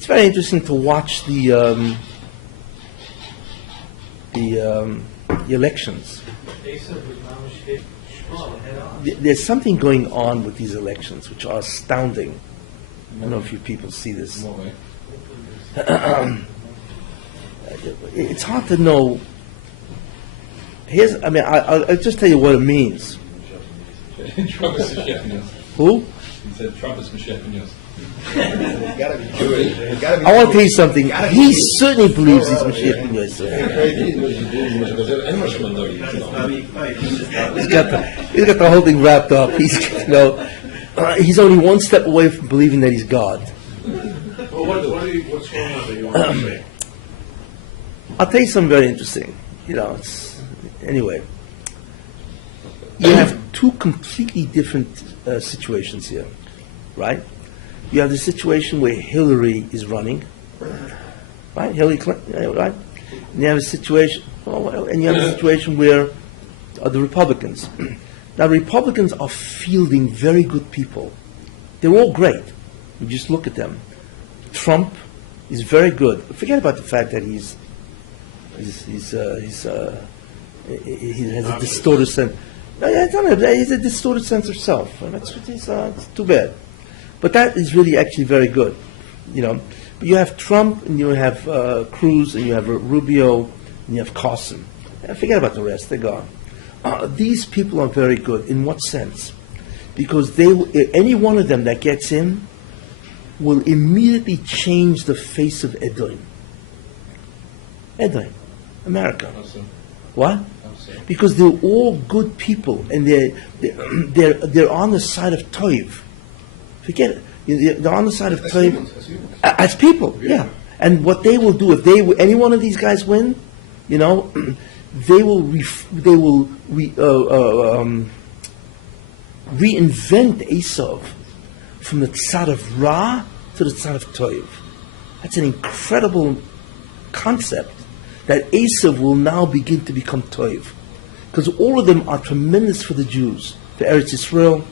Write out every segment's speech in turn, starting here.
It's very interesting to watch the elections. There's something going on with these elections which are astounding. I don't know if you people see this. It's hard to know. I'll just tell you what it means. Trump is Messianic. Who? He said Trump is Messianic. I want to tell you something. He certainly believes he's Mashiach. He's got the whole thing wrapped up. He's only one step away from believing that he's God. Well, what's going on that you want to say? I'll tell you something very interesting. Anyway, you have two completely different situations here, right? You have the situation where Hillary is running, right? Hillary Clinton, right? And you have a situation, where the Republicans. Now, the Republicans are fielding very good people. They're all great. You just look at them. Trump is very good. Forget about the fact that he has a distorted sense. He's a distorted sense of self. It's too bad. But that is really actually very good, But you have Trump, and you have Cruz, and you have Rubio, and you have Carson. Forget about the rest; they're gone. These people are very good. In what sense? Because any one of them that gets in will immediately change the face of Edom. America. What? Because they're all good people, and they're on the side of Toiv. Forget it. They're on the side of Toiv as people. Yeah. And what they will do if any one of these guys win, they will reinvent Esav from the tzad of Ra to the tzad of Toiv. That's an incredible concept. That Esav will now begin to become Toiv. Because all of them are tremendous for the Jews, for Eretz Yisrael,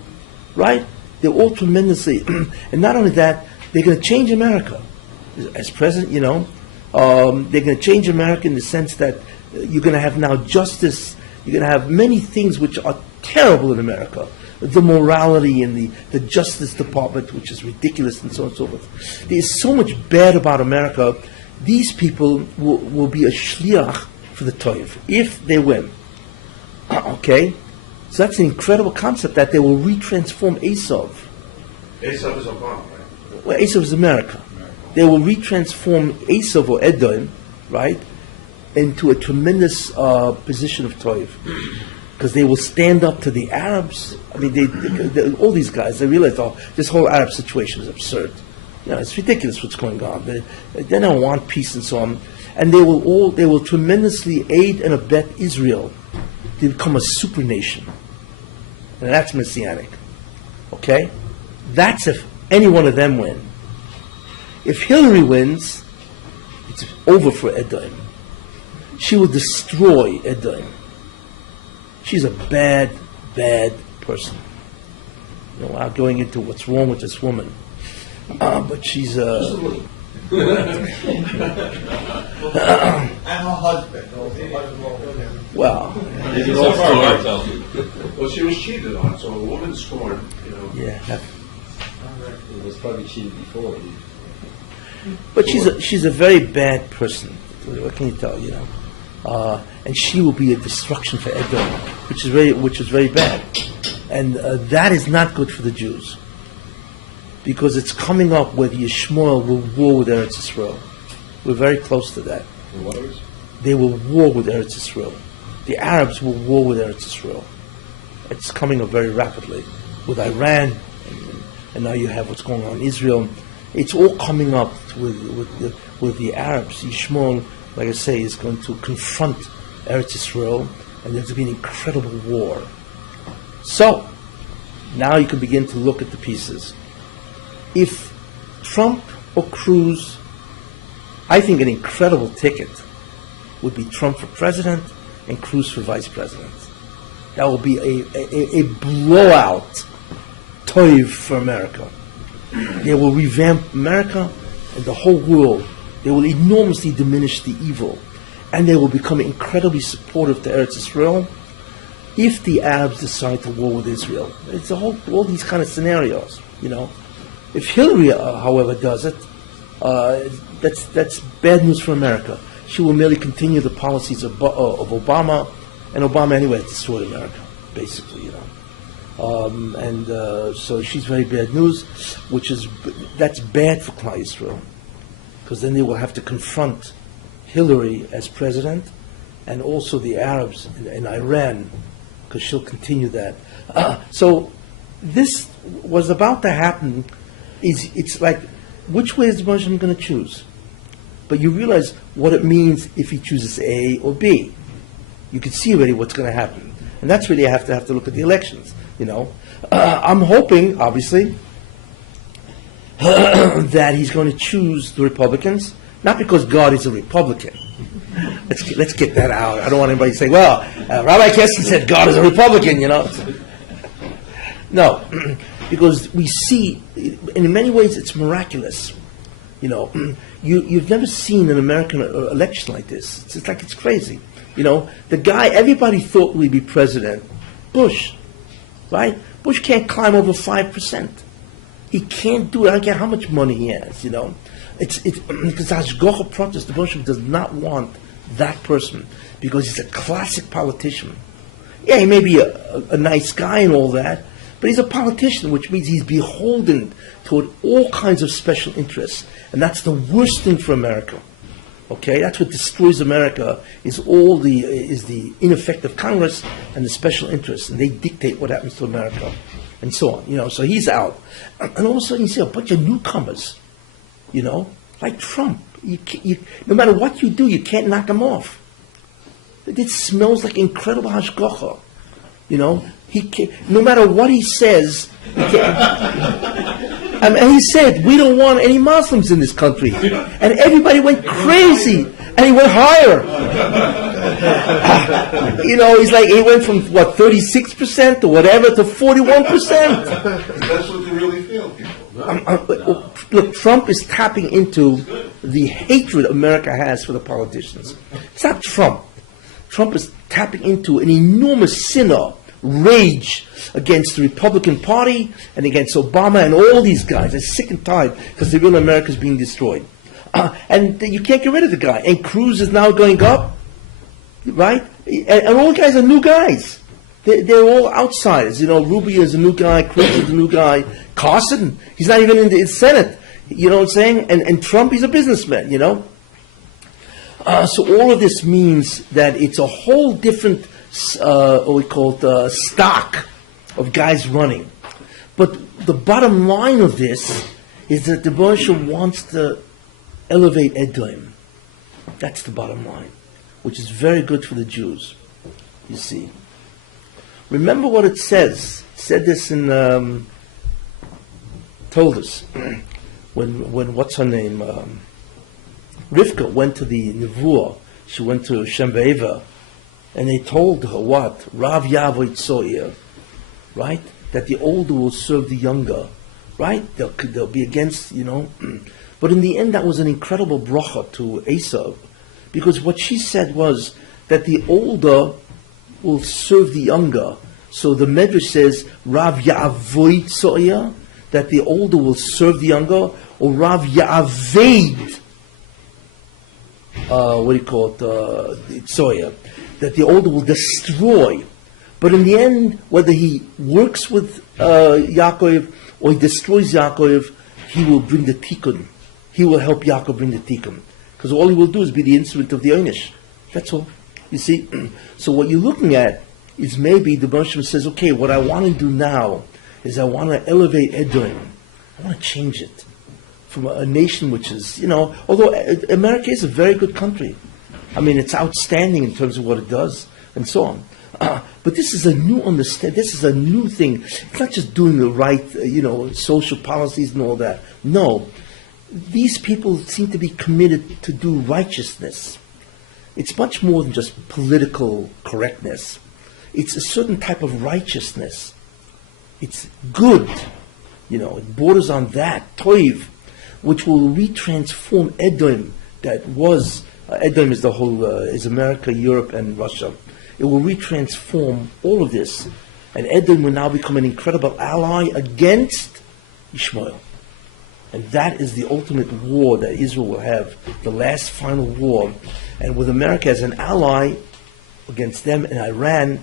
right? They're all tremendously, and not only that, they're going to change America. As president, they're going to change America in the sense that you're going to have now justice, you're going to have many things which are terrible in America. The morality and the Justice Department, which is ridiculous, and so on and so forth. There's so much bad about America. These people will be a shliach for the Toiv, if they win. Okay? So that's an incredible concept that they will retransform Esav. Esav is Obama, right? Well, Esav is America. They will retransform Esav or Edom, right, into a tremendous position of Toiv. Because they will stand up to the Arabs. I mean, all these guys, they realize, this whole Arab situation is absurd. It's ridiculous what's going on. They don't want peace and so on. And they will tremendously aid and abet Israel to become a super nation. And that's Messianic. Okay? That's if any one of them win. If Hillary wins, it's over for Edom. She will destroy Edom. She's a bad, bad person. Without going into what's wrong with this woman. But she's and her husband. Well, she was cheated on, so a woman scorned, Yeah. It was probably cheated before. But she's a very bad person. What can you tell? And she will be a destruction for Edom, which is very bad, and that is not good for the Jews. Because it's coming up where the Yishmael will war with Eretz Yisrael. We're very close to that. They will war with Eretz Yisrael. The Arabs will war with Eretz Yisrael. It's coming up very rapidly with Iran, and now you have what's going on in Israel. It's all coming up with the Arabs. Yishmael, like I say, is going to confront Eretz Yisrael, and there's going to be an incredible war. So, now you can begin to look at the pieces. If Trump or Cruz, I think an incredible ticket would be Trump for president and Cruz for vice president. That will be a blowout toiv for America. They will revamp America, and the whole world, they will enormously diminish the evil, and they will become incredibly supportive to Eretz Israel if the Arabs decide to war with Israel. It's all these kind of scenarios, you know. If Hillary, however, does it, that's bad news for America. She will merely continue the policies of Obama, and Obama anyway destroyed America, basically, you know. So she's very bad news, that's bad for Klal Yisrael, because then they will have to confront Hillary as president, and also the Arabs in Iran, because she'll continue that. So this was about to happen. It's like, which way is the Muslim going to choose? But you realize what it means if he chooses A or B. You can see already what's going to happen, and that's really have to look at the elections. You know, I'm hoping, obviously, that he's going to choose the Republicans, not because God is a Republican. Let's get that out. I don't want anybody to say, well, Rabbi Kessin said God is a Republican, you know. No, because we see, and in many ways it's miraculous. You know, you've never seen an American election like this. It's like it's crazy. You know, the guy everybody thought would be president, Bush, right? Bush can't climb over 5%. He can't do it. I don't care how much money he has. You know, it's because Hashgacha protest. The Bush does not want that person because he's a classic politician. Yeah, he may be a nice guy and all that, but he's a politician, which means he's beholden toward all kinds of special interests, and that's the worst thing for America. Okay, that's what destroys America, is the ineffective Congress and the special interests, and they dictate what happens to America, and so on. You know, so he's out, and all of a sudden you see a bunch of newcomers. You know, like Trump. No matter what you do, you can't knock him off. It smells like incredible hashgacha. You know, no matter what he says, and he said, we don't want any Muslims in this country. And everybody went crazy. And he went higher. You know, he went from, 36% or whatever to 41%. That's what they really feel, people. Look, Trump is tapping into the hatred America has for the politicians. It's not Trump. Trump is tapping into an enormous sinner rage against the Republican Party and against Obama and all these guys. They're sick and tired because the real America is being destroyed. And you can't get rid of the guy. And Cruz is now going up, right? And all the guys are new guys. They're all outsiders. You know, Rubio is a new guy, Cruz is a new guy. Carson, he's not even in the Senate. You know what I'm saying? And Trump, he's a businessman, you know? So all of this means that it's a whole different what we call it, stock of guys running. But the bottom line of this is that the Baruch wants to elevate Edom. That's the bottom line, which is very good for the Jews, you see. Remember what it says. It said this in, told us, when what's her name, Rivka went to the Nevuah, she went to Shem Ve'eva, and they told her what? Rav Yavoy Tzoyer, right? That the older will serve the younger, right? They'll be against, you know. But in the end, that was an incredible bracha to Esav, because what she said was that the older will serve the younger. So the Medrash says Rav Yavoy Tzoyer, that the older will serve the younger, or Rav Ya'aved, what do you call it, Tzoyer, that the older will destroy. But in the end, whether he works with Yaakov or he destroys Yaakov, he will bring the tikkun. He will help Yaakov bring the tikkun. Because all he will do is be the instrument of the Einish. That's all. You see? So what you're looking at is maybe the Baruch says, okay, what I want to do now is I want to elevate Edom. I want to change it from a nation which is, you know, although America is a very good country. I mean, it's outstanding in terms of what it does, and so on. But this is a new understanding. This is a new thing. It's not just doing the right, social policies and all that. No. These people seem to be committed to do righteousness. It's much more than just political correctness. It's a certain type of righteousness. It's good. It borders on that. Toiv. which will retransform Edom. That was Edom is the whole is America, Europe, and Russia. It will retransform all of this, and Edom will now become an incredible ally against Ishmael. And that is the ultimate war that Israel will have, the last final war. And with America as an ally against them and Iran,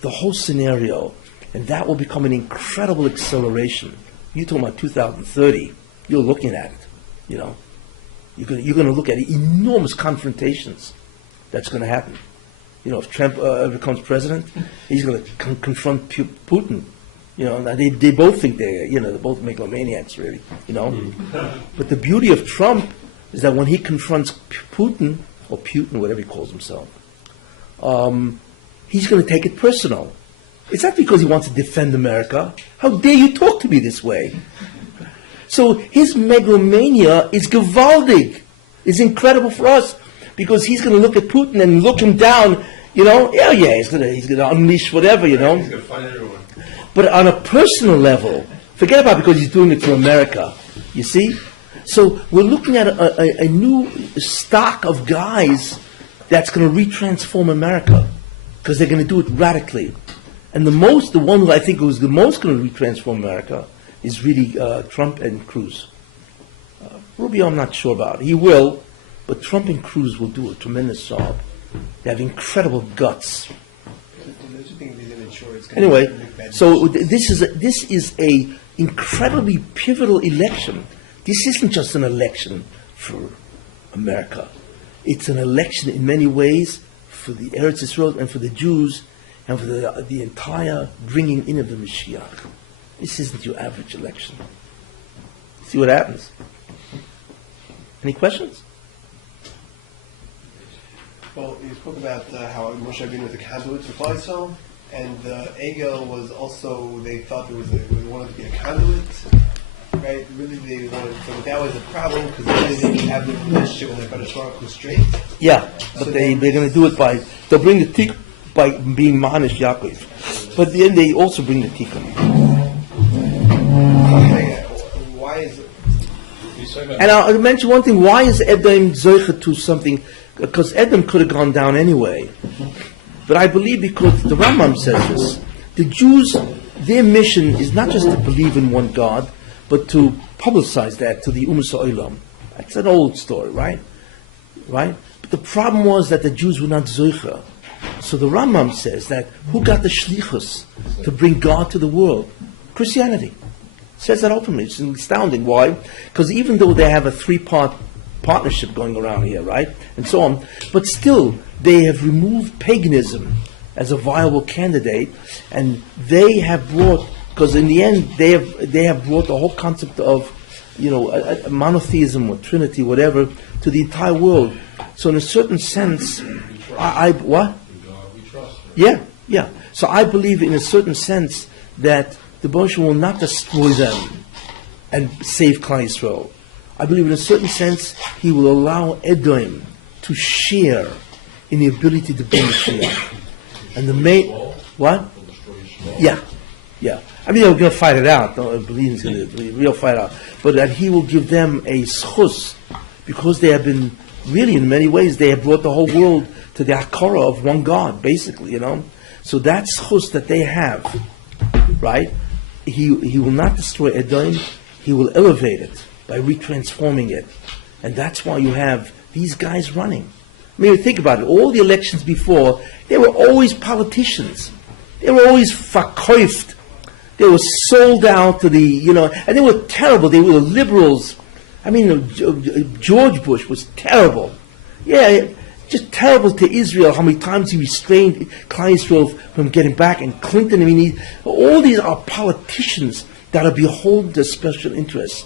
the whole scenario, and that will become an incredible acceleration. You're talking about 2030. You're looking at it, you know. You're going to look at enormous confrontations. That's going to happen. You know, if Trump becomes president, he's going to confront Putin. You know, now they both think they're both megalomaniacs, really, you know. But the beauty of Trump is that when he confronts Putin, or Putin, whatever he calls himself, he's going to take it personal. It's not because he wants to defend America. How dare you talk to me this way? So his megalomania is gewaldig. It's incredible for us because he's going to look at Putin and look him down. You know, he's going to unleash whatever. You know, He's going to fight everyone. but on a personal level, forget about it because he's doing it for America. You see, so we're looking at a new stock of guys that's going to retransform America because they're going to do it radically. And the one who I think was the most going to retransform America is really Trump and Cruz. Rubio, I'm not sure about. He will, but Trump and Cruz will do a tremendous job. They have incredible guts. Anyway, so this is a incredibly pivotal election. This isn't just an election for America. It's an election in many ways for the Eretz Israel and for the Jews and for the entire bringing in of the Mashiach. This isn't your average election. See what happens. Any questions? Well, you spoke about how Moshe Rabbeinu was a conduit for Klal Yisrael, and Egel was also, they thought they wanted to be a conduit, right? Really, they wanted, so that was a problem because they didn't have the relationship with their Baruch Baruch Hu straight. Yeah, but So they're going to do it they'll bring the tikkun by being Manish Yaakov. But then they also bring the tikkun. Why is it? And I'll mention one thing. Why is Edom zoicha to something? Because Edom could have gone down anyway. But I believe because the Rambam says this. The Jews, their mission is not just to believe in one God, but to publicize that to the Ummah Ha'olam. That's an old story, right? Right? But the problem was that the Jews were not zoicha. So the Rambam says that who got the shlichus to bring God to the world? Christianity. Says that openly. It's astounding. Why? Because even though they have a three-part partnership going around here, right, and so on, but still they have removed paganism as a viable candidate, and they have brought, because in the end they have brought the whole concept of, a monotheism or Trinity, whatever, to the entire world. So in a certain sense, what? Yeah. So I believe in a certain sense that the Baruch will not destroy them and save Klal Yisrael. I believe in a certain sense he will allow Edom to share in the ability to bring Mashiach. And the main, what? Yeah. I mean, they're going to fight it out. I believe he's going to real fight out. But that he will give them a schus, because they have been, really in many ways, they have brought the whole world to the Hakara of one God, basically, So that schus that they have, right? He will not destroy Edom, he will elevate it by retransforming it. And that's why you have these guys running. I mean, think about it. All the elections before, they were always politicians. They were always verkauft. They were sold out to the, and they were terrible. They were liberals. I mean, George Bush was terrible. Yeah, just terrible to Israel, how many times he restrained Klal Yisrael from getting back. And Clinton, all these are politicians that are beholden to special interests.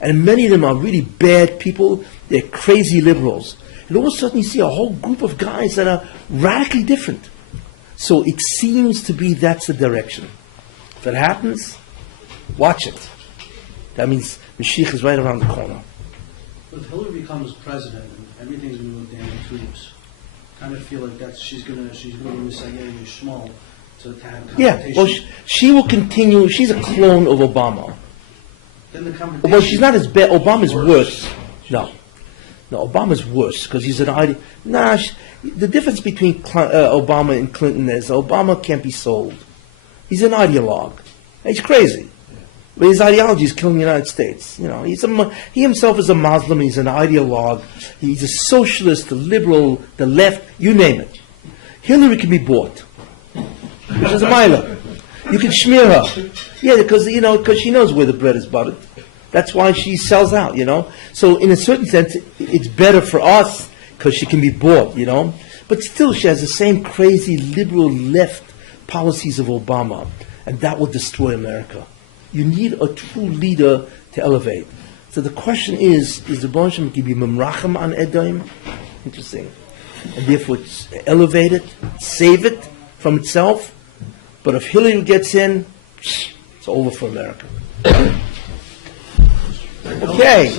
And many of them are really bad people. They're crazy liberals. And all of a sudden you see a whole group of guys that are radically different. So it seems to be that's the direction. If it happens, watch it. That means Mashiach is right around the corner. But if Hillary becomes president and everything's going to look down the tubes, kind of feel like she's going to be Messiah Yishmael to have Yeah, confrontation. well, she will continue. She's a clone of Obama. then the competition. Well, she's not as bad. Obama's worse. No, Obama's worse because he's an idea. The difference between Obama and Clinton is Obama can't be sold. He's an ideologue. He's crazy, but his ideology is killing the United States. You know, he himself is a Muslim. He's an ideologue. He's a socialist, the liberal, the left, you name it. Hillary can be bought. She's a miler. You can smear her. Yeah, because she knows where the bread is buttered. That's why she sells out, So in a certain sense, it's better for us because she can be bought, But still, she has the same crazy liberal left policies of Obama, and that will destroy America. You need a true leader to elevate. So the question is the Baruch Hashem can be memrachem on Edom? Interesting. And therefore elevate it, save it from itself. But if Hillary gets in, it's over for America. Okay.